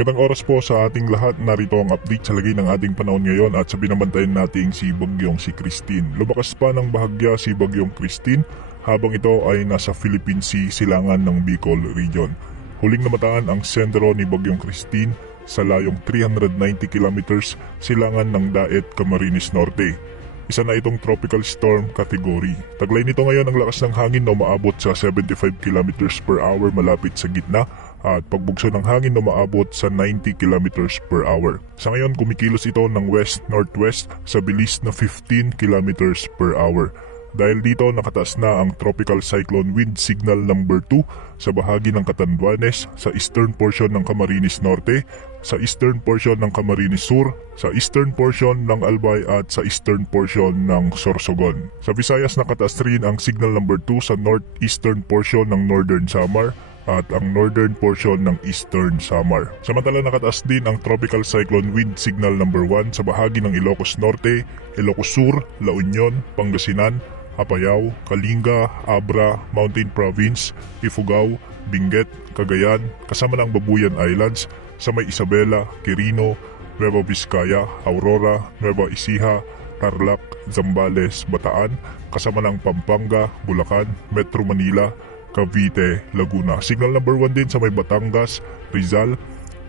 Magandang oras po sa ating lahat. Narito ang update sa lagay ng ating panahon ngayon at sa binabantayan nating si Bagyong si Christine. Lumakas pa ng bahagya si Bagyong Christine habang ito ay nasa Philippine Sea silangan ng Bicol Region. Huling namataan ang sentro ni Bagyong Christine sa layong 390 kilometers silangan ng Daet, Camarines Norte. Isa na itong tropical storm category. Taglay nito ngayon ang lakas ng hangin na umaabot sa 75 kilometers per hour malapit sa gitna at pagbugso ng hangin na umaabot sa 90 kilometers per hour. Sa ngayon kumikilos ito ng west-northwest sa bilis na 15 kilometers per hour. Dahil dito nakataas na ang tropical cyclone wind signal number 2 sa bahagi ng Catanduanes, sa eastern portion ng Camarines Norte, sa eastern portion ng Camarines Sur, sa eastern portion ng Albay at sa eastern portion ng Sorsogon. Sa Visayas nakataas rin ang signal number 2 sa northeastern portion ng Northern Samar at ang northern portion ng Eastern Samar. Samantala nakataas din ang tropical cyclone wind signal number 1 sa bahagi ng Ilocos Norte, Ilocos Sur, La Union, Pangasinan, Apayao, Kalinga, Abra, Mountain Province, Ifugao, Benguet, Cagayan, kasama ng Babuyan Islands, sa may Isabela, Quirino, Nueva Vizcaya, Aurora, Nueva Ecija, Tarlac, Zambales, Bataan, kasama ng Pampanga, Bulacan, Metro Manila, Cavite, Laguna. Signal number 1 din sa may Batangas, Rizal,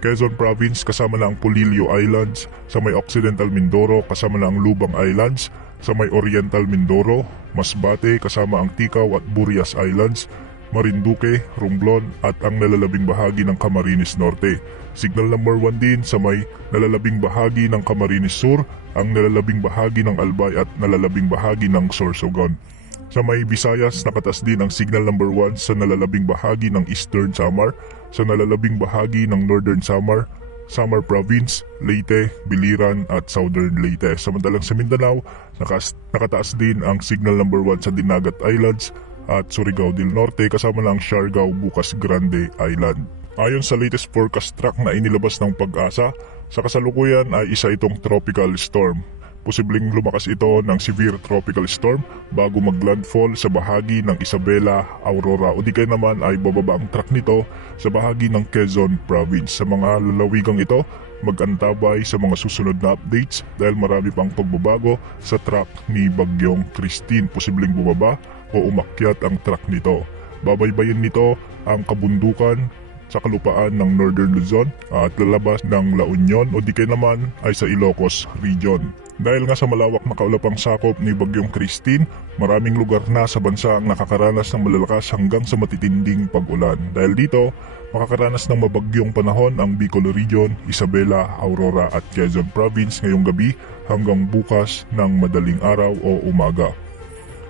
Quezon Province kasama na ang Polillo Islands, sa may Occidental Mindoro kasama na ang Lubang Islands, sa may Oriental Mindoro, Masbate kasama ang Ticao at Burias Islands, Marinduque, Romblon at ang nalalabing bahagi ng Camarines Norte. Signal number 1 din sa may nalalabing bahagi ng Camarines Sur, ang nalalabing bahagi ng Albay at nalalabing bahagi ng Sorsogon. Sa may Visayas, nakataas din ang signal number 1 sa nalalabing bahagi ng Eastern Samar, sa nalalabing bahagi ng Northern Samar, Samar Province, Leyte, Biliran at Southern Leyte. Samantalang sa Mindanao, nakataas din ang signal number 1 sa Dinagat Islands at Surigao del Norte kasama ng Siargao, Bukas Grande Island. Ayon sa latest forecast track na inilabas ng Pag-asa, sa kasalukuyan ay isa itong tropical storm. Posibleng lumakas ito ng severe tropical storm bago maglandfall sa bahagi ng Isabela, Aurora o di kaya naman ay bababa ang track nito sa bahagi ng Quezon Province. Sa mga lalawigang ito, mag-antabay sa mga susunod na updates dahil marami pang pagbabago sa track ni Bagyong Christine. Posibleng bumaba o umakyat ang track nito. Babaybayin nito ang kabundukan sa kalupaan ng Northern Luzon at lalabas ng La Union o di kaya naman ay sa Ilocos Region. Dahil nga sa malawak na kaulapang sakop ni Bagyong Christine, maraming lugar na sa bansa ang nakakaranas ng malalakas hanggang sa matitinding pag-ulan. Dahil dito, makakaranas ng mabagyong panahon ang Bicol Region, Isabela, Aurora at Quezon Province ngayong gabi hanggang bukas ng madaling araw o umaga.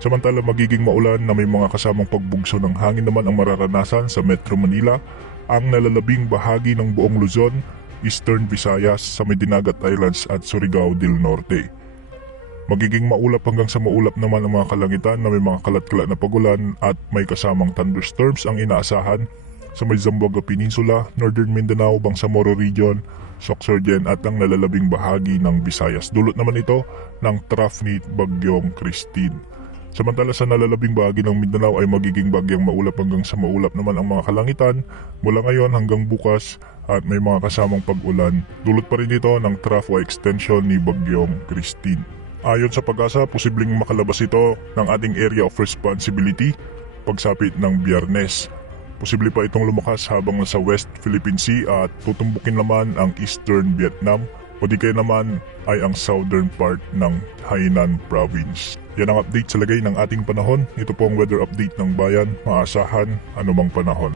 Samantala magiging maulan na may mga kasamang pagbugso ng hangin naman ang mararanasan sa Metro Manila, ang nalalabing bahagi ng buong Luzon, Eastern Visayas, sa may Dinagat Islands at Surigao del Norte. Magiging maulap hanggang sa maulap naman ang mga kalangitan na may mga kalat-kalat na pagulan at may kasamang thunderstorms ang inaasahan sa may Zamboanga Peninsula, Northern Mindanao, Bangsamoro Region, Sorsogon at ang nalalabing bahagi ng Visayas. Dulot naman ito ng trough ni Bagyong Christine. Samantala sa nalalabing bahagi ng Mindanao ay magiging bagyang maulap hanggang sa maulap naman ang mga kalangitan mula ngayon hanggang bukas at may mga kasamang pag-ulan. Dulot pa rin ito ng trough o extension ni Bagyong Christine. Ayon sa Pag-asa, posibleng makalabas ito ng ating area of responsibility pagsapit ng Biyernes. Posible pa itong lumakas habang nasa West Philippine Sea at tutumbukin naman ang Eastern Vietnam o di kaya naman ay ang southern part ng Hainan Province. Yan ang update sa lagay ng ating panahon. Ito po ang weather update ng bayan. Maasahan anumang panahon.